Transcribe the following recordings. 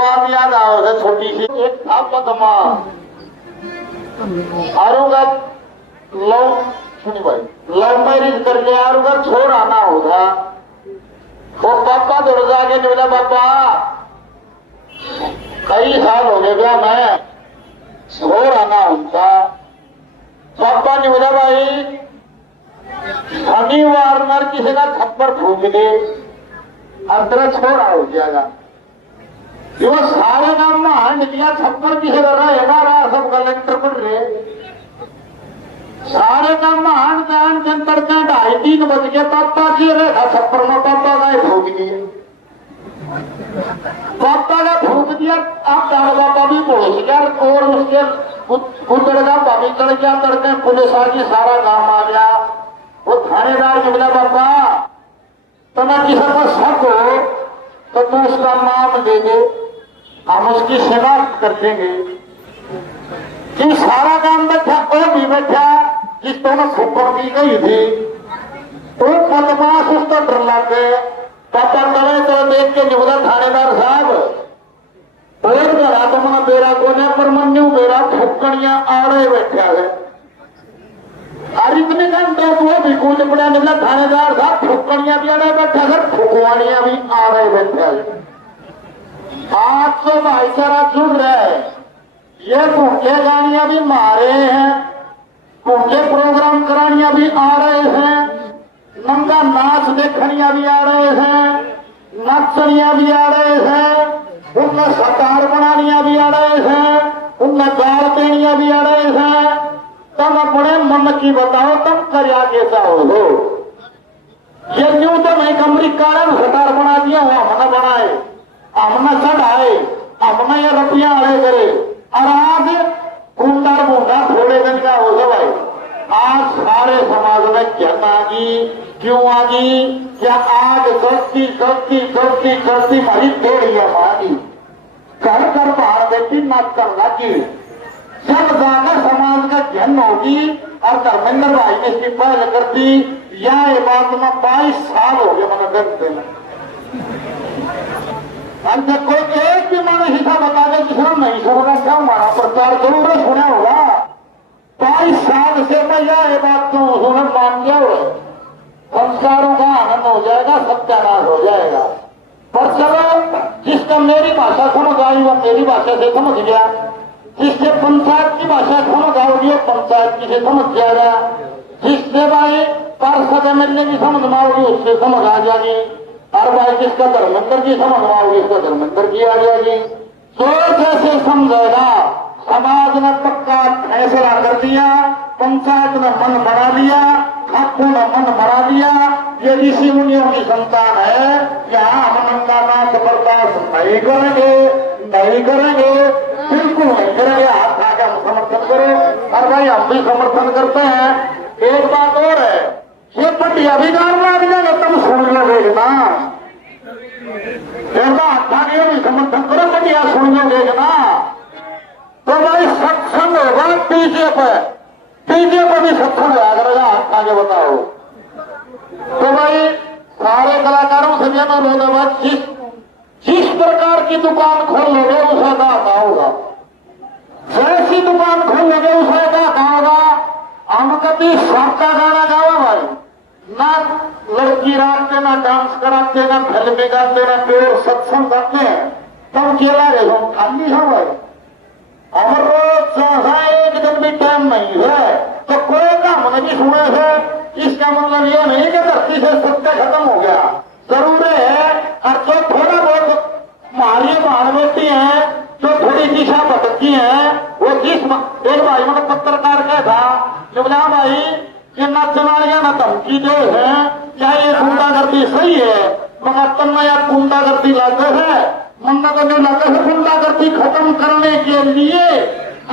बात याद आओ है छोटी सी। एक था पदमा आरूगा लव सुनी भाई लव मैरिज करके आरूगा छोड़ आना होगा। वो पापा दौड़ जाके बोला पापा कई साल हो गए क्या मैं छोड़ आना होता। पापा ने बोला भाई शनिवार मर किसी का थप्पड़ फूक दे और तेरा छोड़ा हो जाएगा। वो सारे नाम में हार निकला थप्पड़ किसी का रहा सब कलेक्टर बन रहे सारे नाम में हान जान जंतर का 2:30 बज गया पापा की रहा थप्पड़ में पापा का फूक दिए। पापा का फूक दिया आप पापा भी पहुंच गया और उसके उतर का भाभी चढ़ गया तड़के पुलिस आ गई सारा काम आ गया। वो थानेदार ने बोला पापा तुम्हें किसी का शक हो तो तू उसका नाम दे दे हम उसकी शिनाख्त कर देंगे। कि सारा काम बैठा वो भी बैठा जिस दोनों फुप्पड़ की गई थी वो बदमाश उसका डर लग गए। पापा तले तो देख के निकला थानेदार साहब और घरा तुमने बेरा कोने पर मनु बेरा फुक्कड़ियां आड़े बैठा है और इतने घंटे वो भी कूद पड़ा निकला थानेदार साहब फुक्कड़ियां भी आड़े बैठा है फुकवाड़ियां भी आड़े बैठा है। आप तो भाईचारा सुन रहे ये भूखे गाड़ियां भी मारे हैं भूखे प्रोग्राम करानियां भी आ रहे हैं नंगा नाच देखनियां भी आ रहे हैं नाचनियां भी आ रहे हैं उनमें सतार बनानियां भी आ रहे हैं उनमें गाल देनियां भी आ रहे हैं। तुम अपने मन की बताओ तुम कर्या कैसा हो ये न्यू तो नहीं अमरीका ने सतार बना दिया वो हमने बनाए हमने चढ़ाए हमने ये रुपया अड़े करे और आज कुंडर बूंदा थोड़े दिन का हो भाई आज सारे समाज में क्या आ गई क्यों आ गई या आग करती करती करती करती मारी देड़िया मारी घर घर बाहर बेटी मत कर लगी सब जाकर समाज का जन्म होगी। और धर्मेंद्र भाई ने इसकी पहल कर दी या ये बात में 22 साल हो गए मैंने करते अंत कोई एक भी मैंने हिस्सा बता दे जिसने नहीं सुना क्या हमारा प्रचार जरूर सुना होगा 22 साल से भैया ये बात तो सुन मान लिया संस्कारों का आनंद हो जाएगा सत्यानाश हो जाएगा। पर चलो जिसका मेरी भाषा समझ आई वो मेरी भाषा से समझ गया जिससे पंचायत की भाषा समझ आओगी वो पंचायत की से समझ जाएगा जिससे भाई पार्षद एमएलए की समझ में आओगी उससे समझ आ जाएगी और भाई जिसका धर्मेंद्र की समझ में आओगी उसका धर्मेंद्र की आ जाएगी। तो जैसे समझेगा समाज ने पक्का फैसला कर दिया पंचायत ने मन बना लिया खापू ने मन बना लिया ये ऋषि मुनियों की संतान है यहाँ हम नंगा नाच बर्दाश्त नहीं करेंगे बिल्कुल नहीं करेंगे। हाथ आके हम समर्थन करो और भाई हम भी समर्थन करते हैं। एक बात और है ये पटिया भी गाड़ लग जाएगा तुम सुन लो देखना हाथ आगे भी समर्थन करो पटिया सुन लो देखना। तो भाई सत्संग होगा पीछे भी सत्संग रहेगा हाथ आगे बताओ। तो भाई सारे कलाकारों से भी अनुरोध है जिस प्रकार की दुकान खोल लोगे उसे दाता होगा जैसी दुकान खोल लोगे उसे दाता होगा। हम कभी सबका गाना गावा भाई ना लड़की राखते ना डांस कराते ना फिल्में गाते ना प्योर सत्संग गाते हैं तब केला रहे हम खाली है भाई हमारे रोज एक दिन भी टाइम नहीं है तो कोई काम नहीं सुने है। इसका मतलब यह नहीं कि धरती से सत्य खत्म हो गया जरूर है और जो थोड़ा बहुत मारी बाढ़ बेटी है जो थोड़ी दिशा भटकी है वो जिस एक भाई मैंने पत्रकार कहा था जो बोला भाई ये न चुनालियां न धमकी दे है क्या ये गुंडागर्दी सही है मगर तन्ना यार गुंडागर्दी लाते है मन्ना तो नहीं लाते है गुंडागर्दी खत्म करने के लिए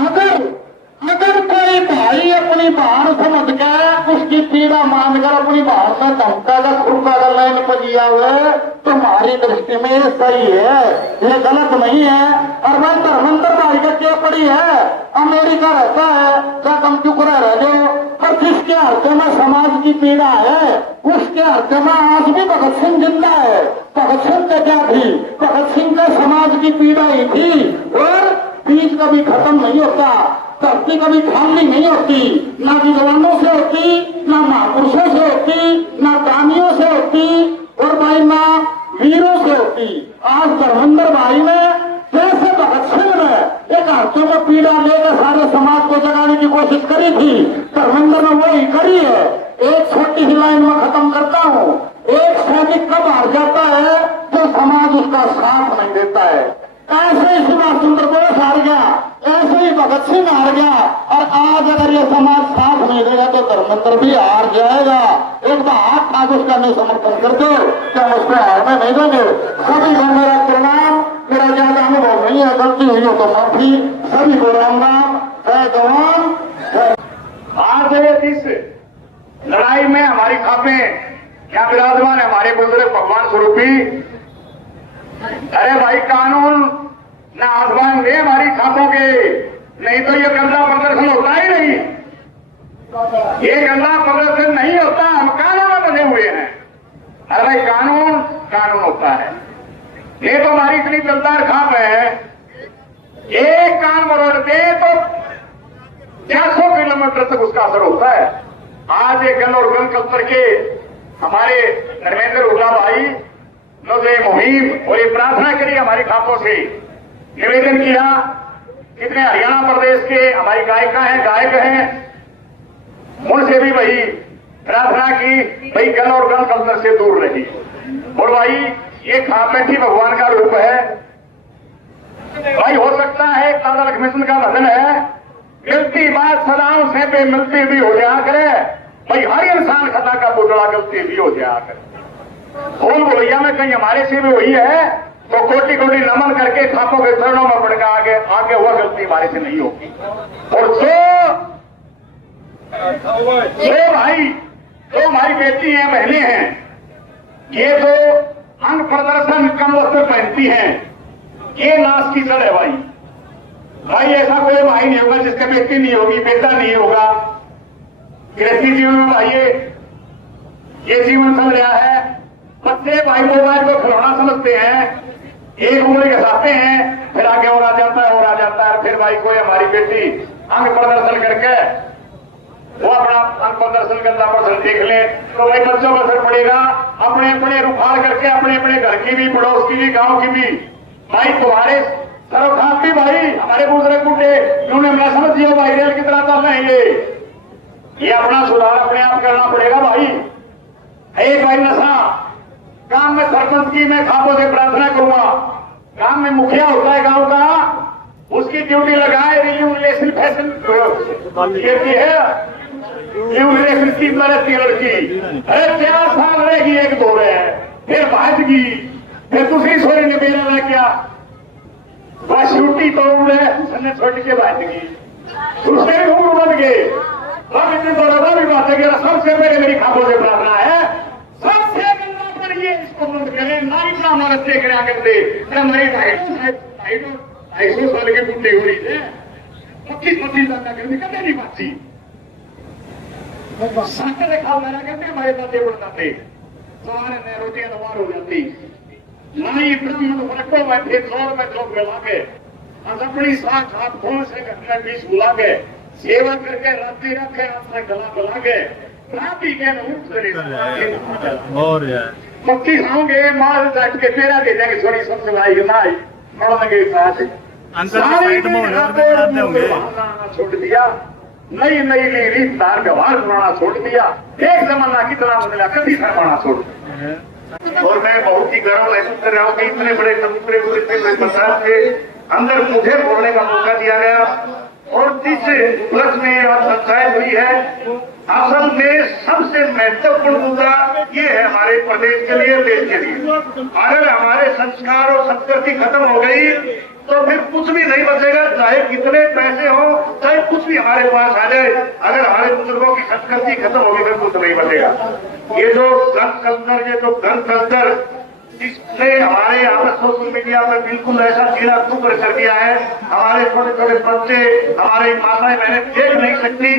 अगर कोई भाई अपनी बहन समझ के उसकी पीड़ा मानकर अपनी बहन में धमका का खुरका का लाइन पजिया हुआ तुम्हारी दृष्टि में ये सही है ये गलत नहीं है। और भाई धर्मेंद्र भाई का क्या पड़ी है अमेरिका रहता है क्या तुम चुप रह जाओ पर जिसके हृदय में समाज की पीड़ा है उसके हृदय में आज भी भगत सिंह जिंदा है। भगत सिंह का क्या थी? भगत सिंह का समाज की पीड़ा ही थी और बीज कभी खत्म नहीं होता, धरती कभी खाली नहीं होती, ना विद्वानों से होती, ना महापुरुषों से होती, ना दानियों से होती और भाई ना वीरों से होती। आज धर्मेंद्र भाई ने जैसे भगत सिंह ने एक हाथों में पीड़ा लेकर सारे समाज को जगाने की कोशिश करी थी, धर्मेंद्र ने वही करी है। एक छोटी सी लाइन में खत्म करता हूँ। एक सैनिक कब हार जाता है? जो समाज उसका साथ नहीं देता है। ऐसे ही सुभाष चंद्र बोस हार गया, ऐसे ही भगत सिंह हार गया और आज अगर ये समाज साथ नहीं देगा तो धर्मेंद्र भी हार जाएगा। एक बार हाथ ठाक उसका नहीं समर्थन कर दो क्या उसको हारने नहीं देंगे। सभी को मेरा प्रणाम, मेरा ज्यादा अनुभव नहीं है, गलती हुई हो तो माफी। सभी को राम राम, जय जवान जय। आज इस लड़ाई में हमारी खापें क्या विराजमान है, हमारे बुजुर्ग भगवान स्वरूपी। अरे भाई कानून ना आसमान में हमारी खापों के, नहीं तो ये गंदा प्रदर्शन होता ही नहीं। ये गंदा प्रदर्शन नहीं होता, हम कानून में बने हुए हैं। अरे भाई कानून कानून होता है। ये तो हमारी इतनी जलदार खाप है, एक कान मरोड़ दे तो 400 किलोमीटर तक उसका असर होता है। आज ये गन और गन कल्चर के हमारे धर्मेंद्र हुड्डा भाई ने मुहिम और ये प्रार्थना करी हमारी खापों से, निवेदन किया। कितने हरियाणा प्रदेश के हमारी गायिका हैं, गायक हैं, उनसे भी वही प्रार्थना की, भाई गन और गन कल्चर से दूर रही। और भाई ये खापें भी भगवान का रूप है। भाई हो सकता है दादा लक्ष्मण का भजन है, मिलती बात सदाओं से पे मिलती भी हो जाया करे। भाई हर इंसान खता का पुतला गलती भी हो जाया करे। भूल भुलैया में कहीं हमारे से भी हुई है तो कोटि कोटि नमन करके खापों के चरणों में पड़ के आगे हुआ गलती हमारे से नहीं होगी। और जो भाई जो हमारी बेटी हैं, बहनें हैं, ये जो अंग प्रदर्शन कम वस्त्र पहनती हैं, ये नाश की जड़ है भाई। भाई ऐसा कोई भाई नहीं होगा जिसका बेटी नहीं होगी, बेटा नहीं होगा। गृहस्थी जीवन में भाई ये जीवन चल रहा है। बच्चे भाई मोबाइल को खिलौना समझते हैं, एक उंगली घसाते हैं, फिर आगे और आ जाता है और आ जाता है। फिर भाई कोई हमारी बेटी अंग प्रदर्शन करके वो अपना अंग प्रदर्शन करना प्रदर्शन देख ले तो भाई बच्चों पर असर पड़ेगा। अपने अपने रुखाड़ करके अपने अपने घर की भी, पड़ोस की भी, गांव की भी। भाई तुम्हारे सरोखात भी भाई हमारे बुजुर्ग बूढ़े इन्होंने मैं समझ दिया भाई रेल की तरह चल रहे हैं। ये अपना सुधार अपने आप करना पड़ेगा भाई। एक भाई नशा गांव में सरपंच की मैं खापों से प्रार्थना करूंगा। गांव में मुखिया होता है गांव का, उसकी ड्यूटी लगाए रिलेशन फैशन की है, रिलेशन की रहती है लड़की। अरे 4 साल रहेगी, एक दो रहे फिर भाजगी, फिर दूसरी सोरी ने मेरा ला क्या वह छुट्टी तो उन्हें छोड़ के भाजगी, उसने भी घूम बन गए। अब इतने दौरा भी बात है। सबसे पहले मेरी खापों से प्रार्थना है, सबसे ये इसको बंद करें, ना इतना हमारा चेक करा करते। हमारे 250 साल के बुढ़े हो रही थे, 25 साल करते कभी नहीं बात साथ खाओ मेरा करते हमारे दादे बुढ़ाते सारे रोटियां नवार हो जाती। नाई ब्राह्मण रखो मैं फिर 100 रुपए लोग मिला के अपनी साथ हाथ फोन से घंटा 20 बुला के सेवा करके रात्रि रखे अपना गला बुला के और यार 25 होंगे माल जाट के तेरा दे देंगे छोरी सबसे भाई नाई मरने साथ छोड़ दिया। नई नई रीतदार व्यवहार बनाना छोड़ दिया। एक जमाना कितना बदला, कभी फरमाना छोड़ दिया। और मैं बहुत ही गर्व महसूस कर रहा हूँ कि इतने बड़े समुद्र को इतने बरसात के अंदर मुझे बोलने का मौका दिया गया। और जिस प्लस में आज पंचायत हुई है, असल में सबसे महत्वपूर्ण मुद्दा ये है हमारे प्रदेश के लिए, देश के लिए। अगर हमारे संस्कार और संस्कृति खत्म हो गई तो फिर कुछ भी नहीं बचेगा, चाहे कितने पैसे हो, चाहे कुछ भी हमारे पास आ जाए। अगर हमारे बुजुर्गों की संस्कृति खत्म होगी फिर कुछ नहीं बचेगा। ये जो गन कल्चर, ये जो गन कल्चर, इसने हमारे यहाँ पर सोशल मीडिया पर बिल्कुल ऐसा कीड़ा टुकड़ कर दिया है। हमारे छोटे छोटे बच्चे, हमारी माताएं बहनें देख नहीं सकती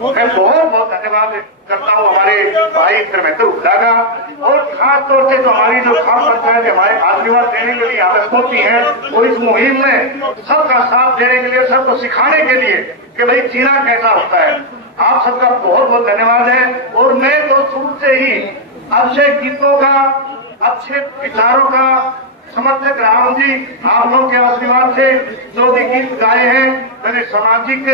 मैं बहुत बहुत धन्यवाद करता हूँ हमारे भाई धर्मेंद्र हुड्डा का, और खास तौर से जो हमारी जो खास पंचायत हमारे आशीर्वाद देने के लिए यहाँ पे पहुंची है, वो इस मुहिम में सबका साथ देने के लिए, सबको सिखाने के लिए कि भाई जीना कैसा होता है। आप सबका बहुत बहुत धन्यवाद है। और मैं तो शुरू से ही अच्छे गीतों का, अच्छे विचारों का समर्थक रहा हूं जी। आप लोगों के आशीर्वाद से जो भी गीत गाए हैं, मैंने सामाजिक,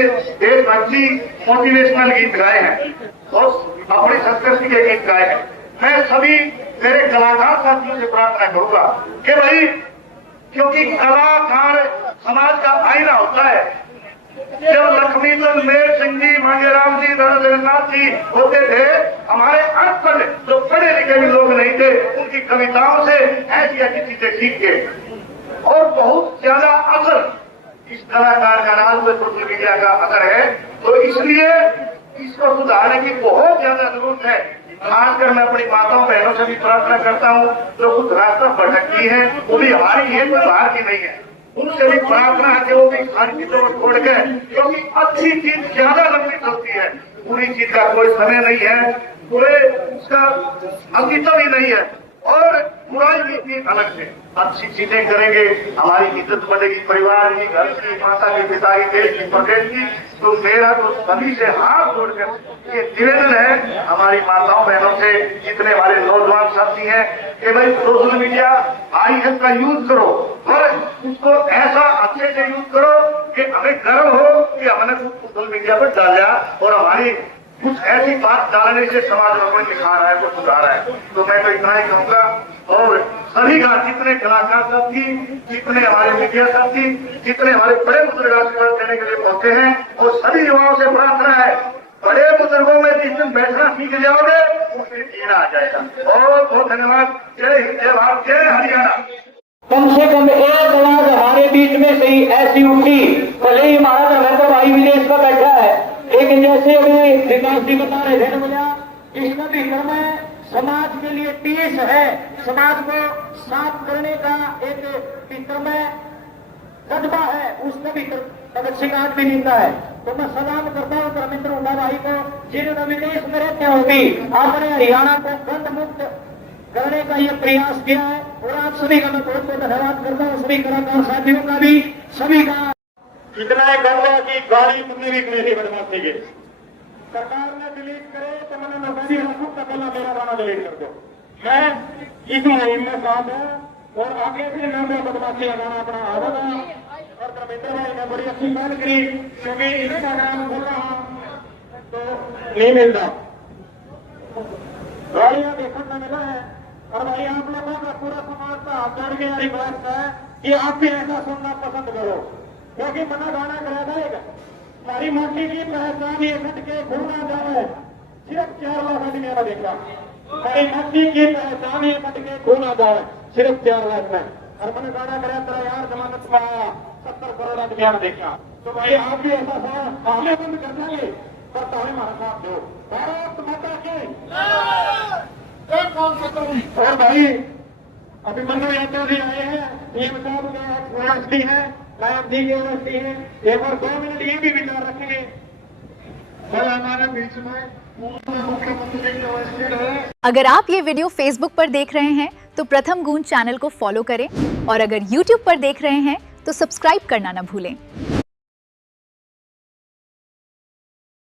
देशभक्ति, मोटिवेशनल गीत गाए हैं और अपनी संस्कृति के गीत गाए हैं। मैं सभी मेरे कलाकार साथियों से प्रार्थना करूंगा कि भाई, क्योंकि कलाकार समाज का आईना होता है। जब लक्ष्मीचंद, मेर सिंह जी, मांगेराम जी, राणा जगन्नाथ जी होते थे, हमारे अनपढ़ जो पढ़े लिखे भी लोग नहीं थे, उनकी कविताओं से ऐसी ऐसी चीजें सीख के, और बहुत ज्यादा असर इस कलाकार का राज में सोशल मीडिया का असर है। तो इसलिए इसको सुधारने की बहुत ज्यादा जरूरत है। खासकर मैं अपनी माताओं बहनों से भी प्रार्थना करता हूँ जो खुद रास्ता भटकती है, वो भी हमारी है, कोई बाहर की नहीं है। उनसे भी प्रार्थना है कि वो भी सारी चीजों को छोड़ के, क्योंकि अच्छी चीज ज्यादा लंबी चलती है, बुरी चीज का कोई समय नहीं है, पूरे उसका अंतित्व ही नहीं है। और बुराई भी इतनी अलग से अच्छी चीजें करेंगे, हमारी इज्जत बढ़ेगी, परिवार की, घर की, माता की, पिता की, देश की, प्रदेश की। तो मेरा तो सभी से हाथ जोड़कर ये निवेदन है हमारी माताओं बहनों से, जितने हमारे नौजवान साथी हैं, कि भाई सोशल मीडिया आई है का यूज करो, और उसको ऐसा अच्छे से यूज करो कि हमें गर्व हो कि हमने कुछ सोशल मीडिया पर डाला और हमारी कुछ ऐसी बात डालने से समाज में कोई दिखा रहा है, को सुधार रहा है। तो मैं तो इतना ही कहूँगा। और सभी का, जितने कलाकार साथी, जितने हमारे मीडिया साथी, जितने हमारे बड़े बुजुर्ग आशीर्वाद देने के लिए पहुंचे हैं, और सभी युवाओं से प्रार्थना है, बड़े बुजुर्गों में जिस दिन बैठना सीख जाओगे, उस दिन जीना आ जाएगा। बहुत बहुत धन्यवाद। जय हिंद, जय भारत, जय हरियाणा। कम से कम एक आवाज हमारे बीच में से ही ऐसी उठी, भले ही हमारा धर्मेंद्र भाई विदेश में बैठा है, लेकिन जैसे अभी विकास जी बता रहे थे बोला, इसका भीतर में समाज के लिए टीस है, समाज को साफ करने का एक भीतर में जज्बा है, उसका भीतर तबस्सिक भी नींदा है। तो मैं सलाम करता हूँ धर्मेंद्र हुड्डा भाई को, जिन्होंने विदेश में रहते हुए भी अपने हरियाणा को गंद मुक्त करने का ये प्रयास किया है। और आप सभी का मैं बहुत बहुत धन्यवाद करता हूँ, सभी कलाकार साथियों का भी, सभी का। इतना ही कहूंगा कि गाड़ी तुमने भी मेरी बदमाशी की सरकार ने डिलीट करे तो मैंने नौकरी रखूं तो पहला मेरा गाना डिलीट कर दो। मैं इस मुहिम में साथ हूँ और आगे भी मैं बदमाशी का गाना अपना आवागा। और धर्मेंद्र भाई ने बड़ी अच्छी बात करी, क्योंकि इंस्टाग्राम खोल रहा तो नहीं मिलता, गाड़ियां देखने में मिला है। और भाई आप लोगों का पूरा समाज का हाथ जोड़ के रिक्वेस्ट है कि आप भी ऐसा सुनना पसंद करो, क्योंकि मना गाना करा जाएगा। हमारी माटी की पहचान ये खट के भूलना जाए, सिर्फ 4 लाख आदमी ने देखा। हमारी माटी की पहचान ये खट के भूलना जाए, सिर्फ 4 लाख में। और मैंने गाना करा तेरा यार जमानत में आया, 70 करोड़ आदमी ने देखा। तो भाई आप भी ऐसा सामने बंद कर देंगे, पर ताले हमारा साथ दो। भारत माता के और भाई अभिमन्यु यादव जी आए हैं, सीएम साहब का यूनिवर्सिटी है, नायब जी की यूनिवर्सिटी है। एक बार 2 मिनट ये भी विचार रखेंगे। और हमारे बीच में मुख्यमंत्री की यूनिवर्सिटी है। अगर आप ये वीडियो फेसबुक पर देख रहे हैं तो प्रथम गूंज चैनल को फॉलो करें, और अगर यूट्यूब पर देख रहे हैं तो सब्सक्राइब करना न भूलें।